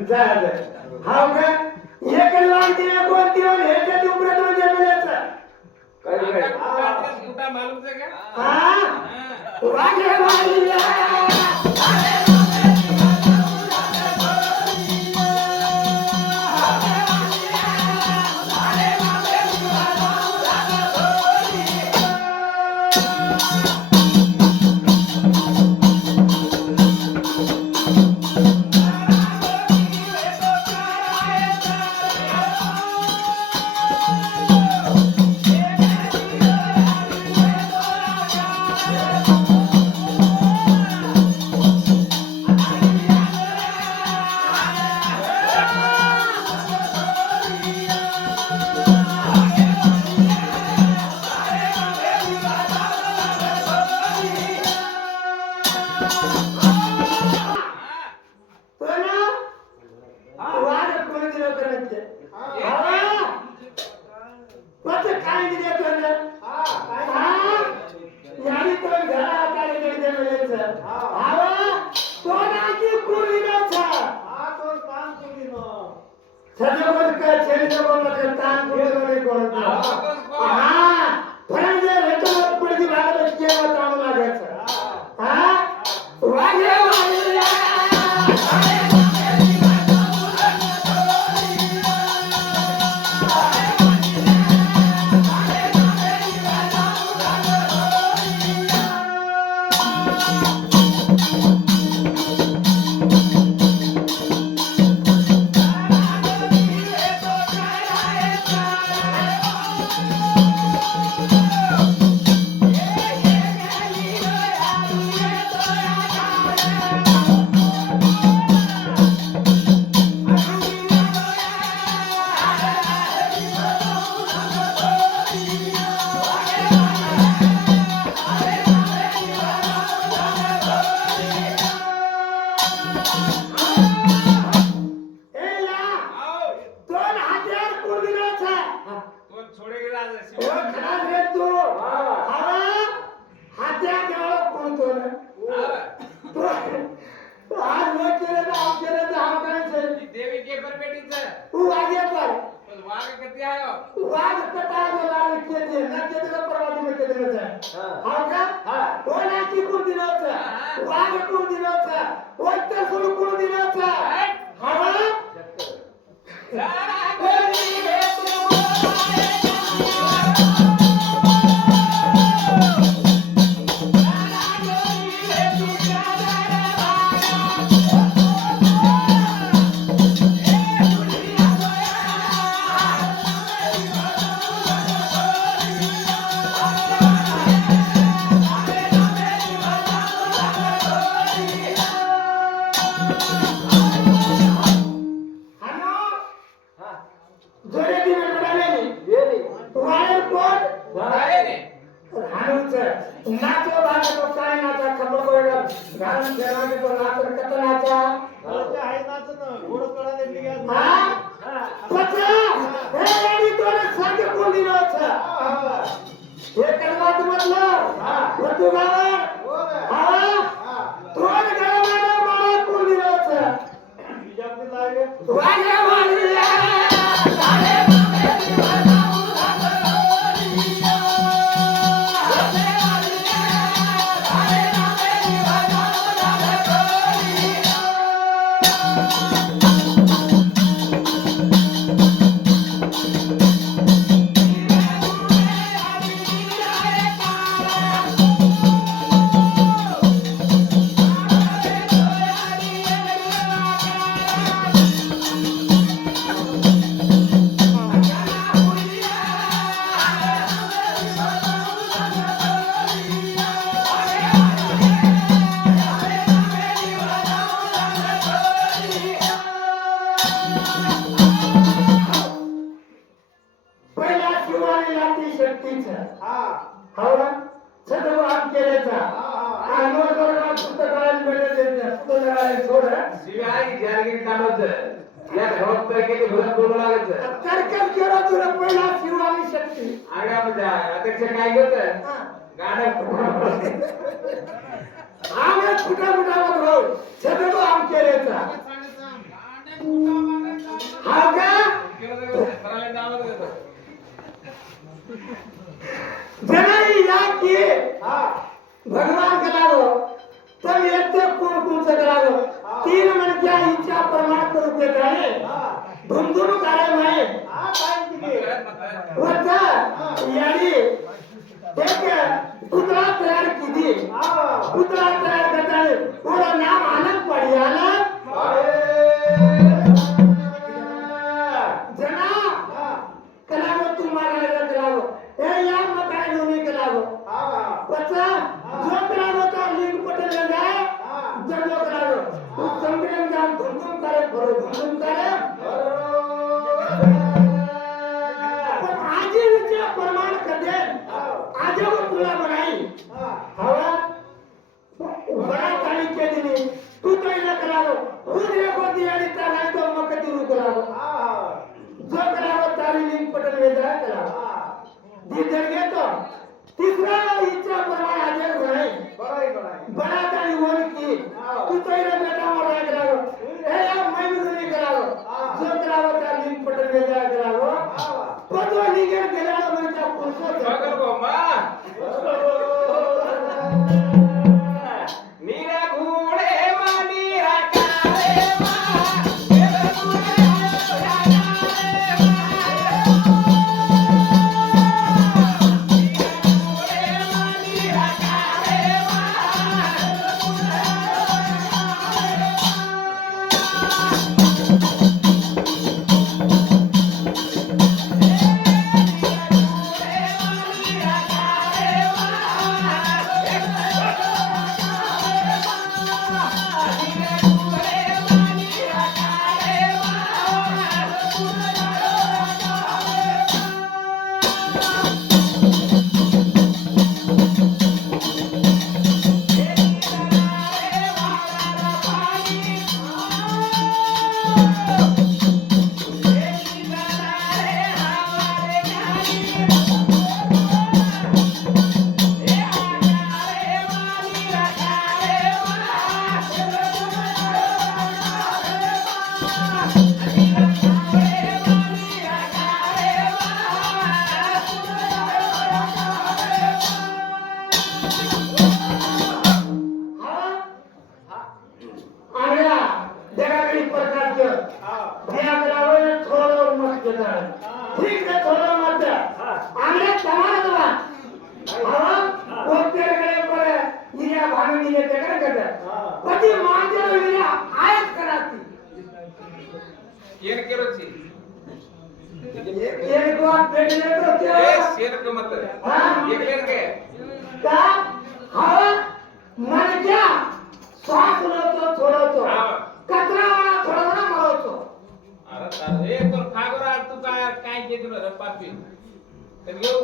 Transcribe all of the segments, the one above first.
हाव का एक लाख दिले कोणती आणि ह्याच्या उमरत म्हणजे मिळायचं काय कुठं मालूम आहे का हा वागे वालिया शिवाने लागते शक्तीचं हा हो ना सदैव आम केल्याचा हा आणि नोटवर पुस्तकाला भेटत पुस्तकाला सोड शिवाय जारगिरी काढायचं या घरात पैकी घरात बोलू लागायचं तरकन केला तुला पहिला शिवानी शक्ती आगा म्हणजे अध्यक्ष काय करत गाणं आम्ही कुठा कुठा भाऊ सदैव आम केल्याचा हा का करायला जावं लागतं जनाई या की हा भगवान का लागो तब येते कौन से लागो तीन मन क्या इच्छा प्रमाण करू के जाने धुमधुम करे मैं हा काय तिथे वरता यानी एक पुतळा तयार कीधी पुतळा तयार करताना पूरा नाम आनंद पडियाला जना कलागो तुम्हारा कलागो ए या मकान होने कलागो बच्चा जो कलागो का लिंग पटल ले जाए जब जो कलागो उस संग्राम जान धुमधुम करे भरो धुमधुम करे पर आज ही विचार प्रमाण कर दे आज वो तुला बनाई हवा बड़ा तारीख के दिन तू तो इला कलागो खुद रे को दियाली ताला तो मकती रू कलागो जो कलागो तारी लिंग पटल ले जाए कलागो दी दरगे तो तीसरा इच्छा प्रमाण आज बनाई बड़ा तारी वन की तू तो इला बेटा मर रहा कलागो ए यार मैं भी नहीं कलागो जो कलागो तारी लिंग पटल ले जाए कलागो पदो निगेर गेला मैं का पुरसो बघ गोमा नीरा घोडे मानी राकारे मा नीरा घोडे राकारे मानी राकारे आम्हाला वेगवेगळी प्रकारचं जे आपल्याला थोडं मत देतात ठीक आहे थोडं मत द्या आम्हाला समाज हवा कोणत्याकडे पर इया भांडून दिले ते काय करतात पती मांजर विना आयत कराती ಏನ್ ಕೇಳೋಚಿ एक बात पेटले तो ಏ क्या ಸೇರ್ಕ ಮತ್ತ हाँ ಏನ್ಗೆ का हवा मन क्या श्वास लो तो छोड़ो तो हाँ। कचरा वाला थोड़ा ना मरो तो अरे तार ए तो खागोरा तू काय केलं रे पापी तर घेऊ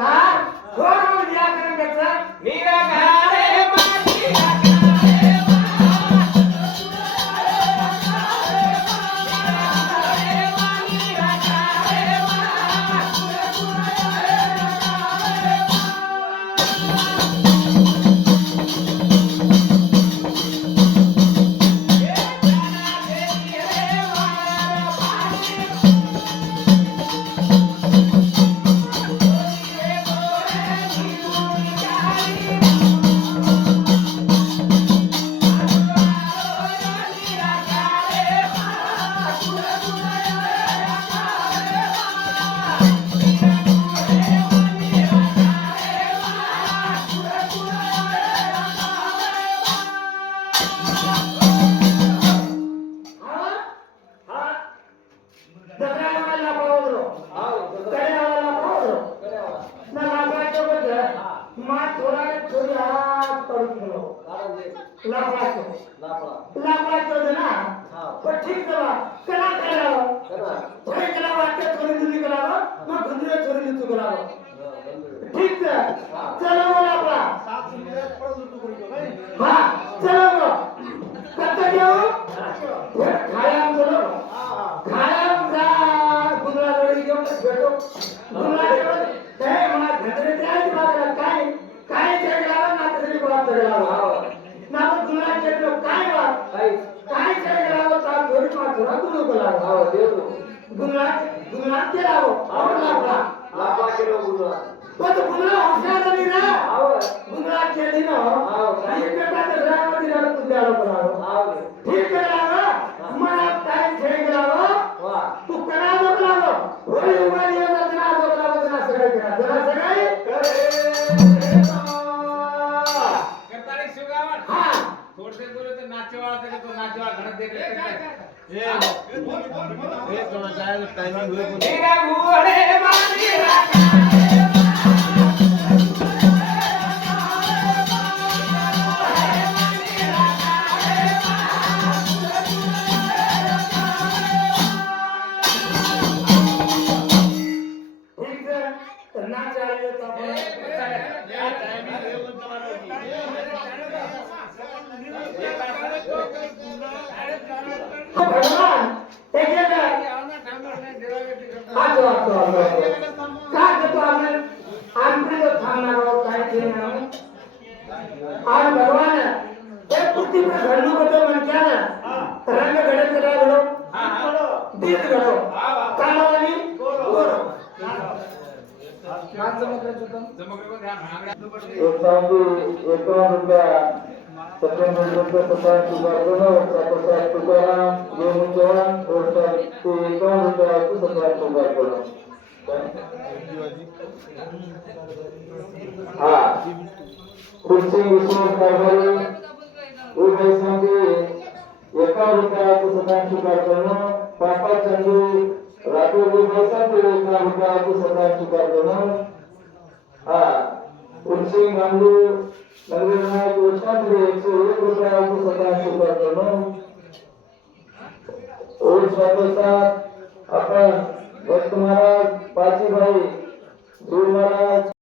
हाँ छोड़ मग दिया करेंगे सर नीरा घारे मानी राकारे बोलावं ठीक आहे चला बोला आपला सात सुंदर पडत होतो कोणी काय हा चला बोल कत्ता घेऊ खाया बोलो खाया जा गुंगला जोडी घेऊन भेटो गुंगला घेऊन ते मला घडरे त्याच बाजूला काय काय चढलावा ना तरी बात चढलावा ना तो गुंगला चढलो काय बात काय चढलावा ता थोडी मात्र तू बोला हा देव गुंगला गुंगला के लावो और लापला लापला के गुंगला तो गुंगला होशियार नाही ना गुंगला के दिन ये बेटा तो ड्राइवर दिला तुझ्याला बोलावो ठीक आहे मला टाइम ठेक लावो तू करा दो लावो होय उभा ये ना दो लावो ना सगळे करा जरा सगळे करता रे शिवगावात हां थोडसे बोले तो नाचेवाळा तक तो नाचेवाळा घडत देख हे थोडा जायला टायमिंग होईल मेरा घोड़े बांधी रखा ठीक है तो ना चाहिए तो भगवान एक जगह आतो का तो आम्ही आमचे तो थांबणार आहोत काय ते ना आज भगवान ते पुष्टी पर घडलो होतो म्हणत्या ना रंग घडत गेला घडो दीड घडो काळो आणि गोरो जमगरे को ध्यान भांगड़ा एक सांगी एकावन्न रुपया सत्येंद्र रुपये सत्तावन्न रुपये तुकाराम येऊन जवान और ते 51 रुपया 57 रुपये करून हा खुर्ची विश्वास कारभारी उभय सांगी 51 रुपया 57 रुपये करून पापा चंदू राठोड उभय सांगी 51 रुपया 57 रुपये करून हा खुर्ची गांडू नगरनायक उष्णापुरे 101 रुपया 57 रुपये करून और स्वागत आपण भक्त महाराज पाची भाई सूर महाराज